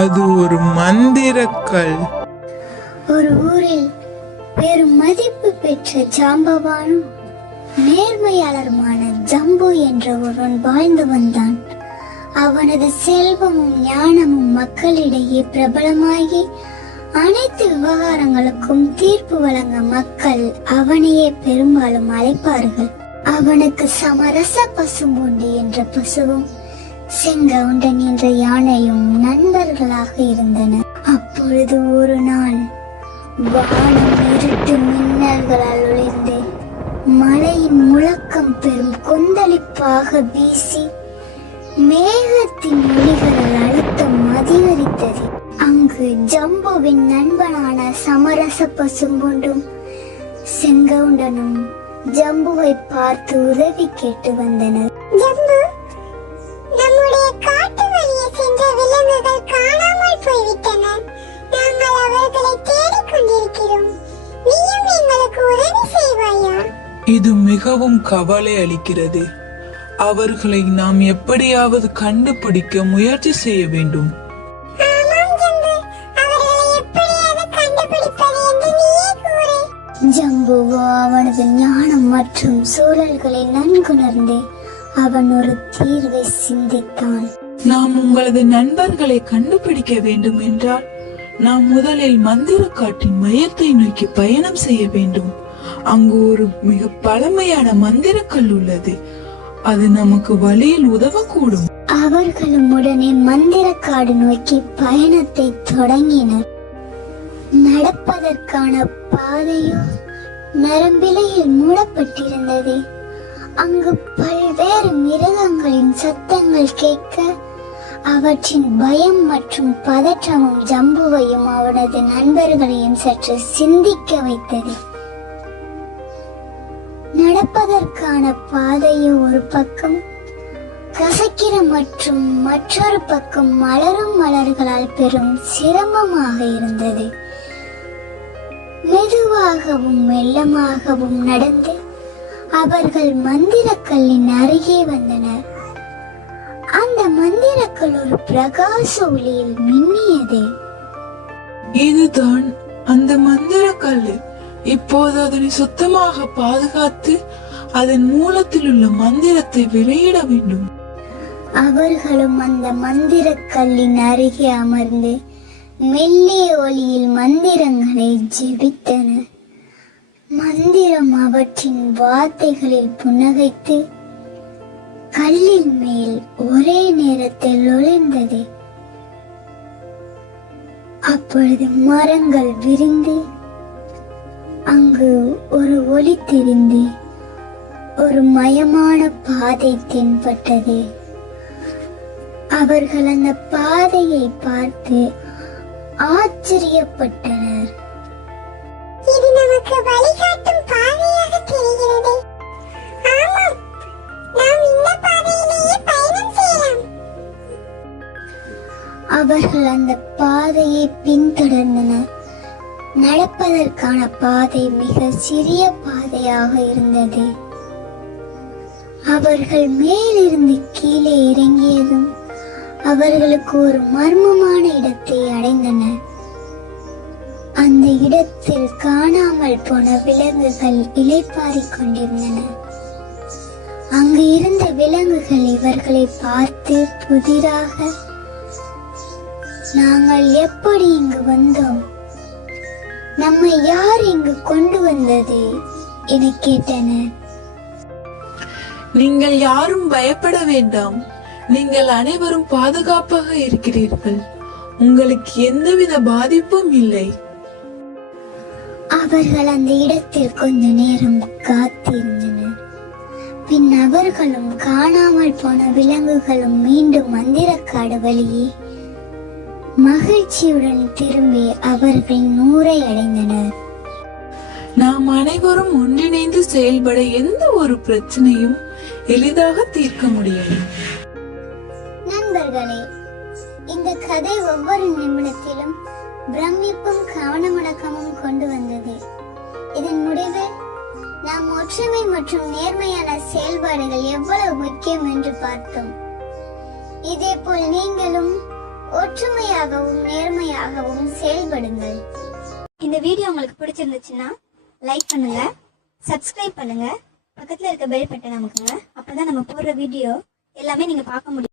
அது ஒரு மந்திரக்கல். ஒரு ஊரில் பெரும் மதிப்பு பெற்ற ஜாம்பவானும் நேர்மையாளருமான ஜம்பு என்ற ஒருவன் வாழ்ந்து வந்தான். அவனது செல்வமும் ஞானமும் மக்களிடையே பிரபலமாகி அனைத்து விவகாரங்களுக்கும் தீர்ப்பு வழங்க மக்கள் அவனையே பெரும்பாலும் அழைப்பார்கள். அவனுக்கு சமரச பசும்பொண்டி என்ற பசுவும் செங்கவுண்டன் என்ற யானையும் நண்பர்களாக இருந்தனர். அப்பொழுது ஒரு நாள் வானம் இருட்டு மின்னல்களால் ஒளிர்ந்து மழையின் முழக்கம் பெரும் கொந்தளிப்பாக வீசி மேகத்தின் ஒளிகளால் அழுத்தம் அதிகரித்தது. அங்கு ஜம்புவின் நண்பனான சமரச பசும்பொண்டும் செங்கவுண்டனும் ஜம்புவை பார்த்து உதவி கேட்டு வந்தனர். ஜம்பு, நம்முடைய காட்டு வழியே சென்ற விலங்குகள் காணாமல் போய்விட்டன. நாங்கள் அவர்களை தேடிக் கொண்டிருக்கிறோம். நீயும் எங்களுக்கு உதவி செய்வாயா? இது மிகவும் கவலை அளிக்கிறது. அவர்களை நாம் எப்படியாவது கண்டுபிடிக்க முயற்சி செய்ய வேண்டும். ஜம்புவோ அவனது ஞானம் மற்றும் சூழல்களை நன்குணர்ந்து அவன் ஒரு தீர்வை சிந்தித்தான். நாம் உங்களது நண்பர்களை கண்டுபிடிக்க வேண்டும் என்றால் நாம் முதலில் மந்திரக்காட்டின் மையத்தை நோக்கி பயணம் செய்ய வேண்டும். அங்கு ஒரு மிக பழமையான மந்திரக்கல் உள்ளது. அது நமக்கு வழியில் உதவக்கூடும். அவர்களும் உடனே மந்திரக்காடு நோக்கி பயணத்தை தொடங்கினர். நடப்பதற்கான பாதையோ நரம்பிலையில் மூடப்பட்டிருந்தது. அங்கு பல்வேறு மிருகங்களின் சத்தங்கள் கேட்க அவற்றின் பயம் மற்றும் பதற்றமும் ஜம்புவையும் அவனது நண்பர்களையும் சற்று சிந்திக்க வைத்தது. நடப்பதற்கான பாதையோ ஒரு பக்கம் கசக்கிற மற்றும் மற்றொரு பக்கம் மலரும் மலர்களால் பெரும் சிரமமாக இருந்தது. மெதுவாகவும் மெல்லமாகவும் நடந்து அவர்கள் மந்திரக்கல்லின் அருகே வந்தனர். அந்த மந்திரக்கல் ஒரு பிரகாச ஒளியில் மின்னியது. இதுதான் அந்த மந்திரக்கல். இப்போது அதனை சுத்தமாக பாதுகாத்து அதன் மூலத்தில் உள்ள மந்திரத்தை வெளியிட வேண்டும். அவர்களும் அந்த மந்திரக்கல்லின் அருகே அமர்ந்து மெல்லிய ஒளியில் மந்திரங்களை ஜெபித்தனர். மந்திரம் அவற்றின் வார்த்தைகளில் புன்னகைத்து கல்லின் மேல் ஒரே நேரத்தில் ஒளிர்ந்தது. அப்பொழுது மரங்கள் விரிந்து அங்கு ஒரு ஒளி தெரிந்து ஒரு மயமான பாதை தென்பட்டது. அவர்கள் அந்த பாதையை பார்த்து ஆச்சரியப்பட்டனர். இது நமக்கு வழிகாட்டும் பாதையாக தெரிகிறது. ஆமாம், நாம் இந்த பாதையிலேயே பயணம் செய்யலாம். அவர்கள் அந்த பாதையை பின்தொடர்ந்தனர். நடப்பதற்கான பாதை மிக சிறிய பாதையாக இருந்தது. அவர்கள் மேலிருந்து கீழே இறங்கியதும் அவர்களுக்கு ஒரு மர்மமான இடத்தை அடைந்தனர். அந்த இடத்தில் காணாமல் போன விலங்குகள் இளைப்பாறிக் கொண்டிருந்தன. அங்கு இருந்த விலங்குகள் இவர்களை பார்த்து புதிராக, நாங்கள் எப்படி இங்கு வந்தோம், நம்மை யார் இங்கு கொண்டு வந்தது என கேட்டனர். நீங்கள் யாரும் பயப்பட வேண்டாம். நீங்கள் அனைவரும் பாதுகாப்பாக இருக்கிறீர்கள். உங்களுக்கு எந்தவித பாதிப்பும் இல்லை. அவர்கள் அந்த இடத்தில் கொஞ்ச நேரம் காத்திருந்தனர். பின் அவர்களும் காணாமல் போன விலங்குகளும் மீண்டும் மந்திரக்காடு வழியே மகிழ்ச்சியுடன் திரும்பி அவர்கள் நூரை அடைந்தனர். நாம் அனைவரும் ஒன்றிணைந்து செயல்பட எந்த ஒரு பிரச்சனையும் எளிதாக தீர்க்க முடியும். நண்பர்களே, இந்த கதை ஒவ்வொரு நிமிடத்திலும் பிரமிப்பும் கவனமுடக்கமும் கொண்டு வந்தது. இதன் முடிவில் நாம் ஒற்றுமை மற்றும் நேர்மையான செயல்பாடுகள் எவ்வளவு முக்கியம் என்று பார்த்தோம். இதேபோல் நீங்களும் ஒற்றுமையாகவும் நேர்மையாகவும் செயல்படுங்கள். இந்த வீடியோ உங்களுக்கு பிடிச்சிருந்துச்சுன்னா லைக் பண்ணுங்க, சப்ஸ்கிரைப் பண்ணுங்க, பக்கத்துல இருக்க பெல் பட்டன் அமுக்குங்க. அப்பதான் நம்ம போடுற வீடியோ எல்லாமே நீங்க பார்க்க முடியும்.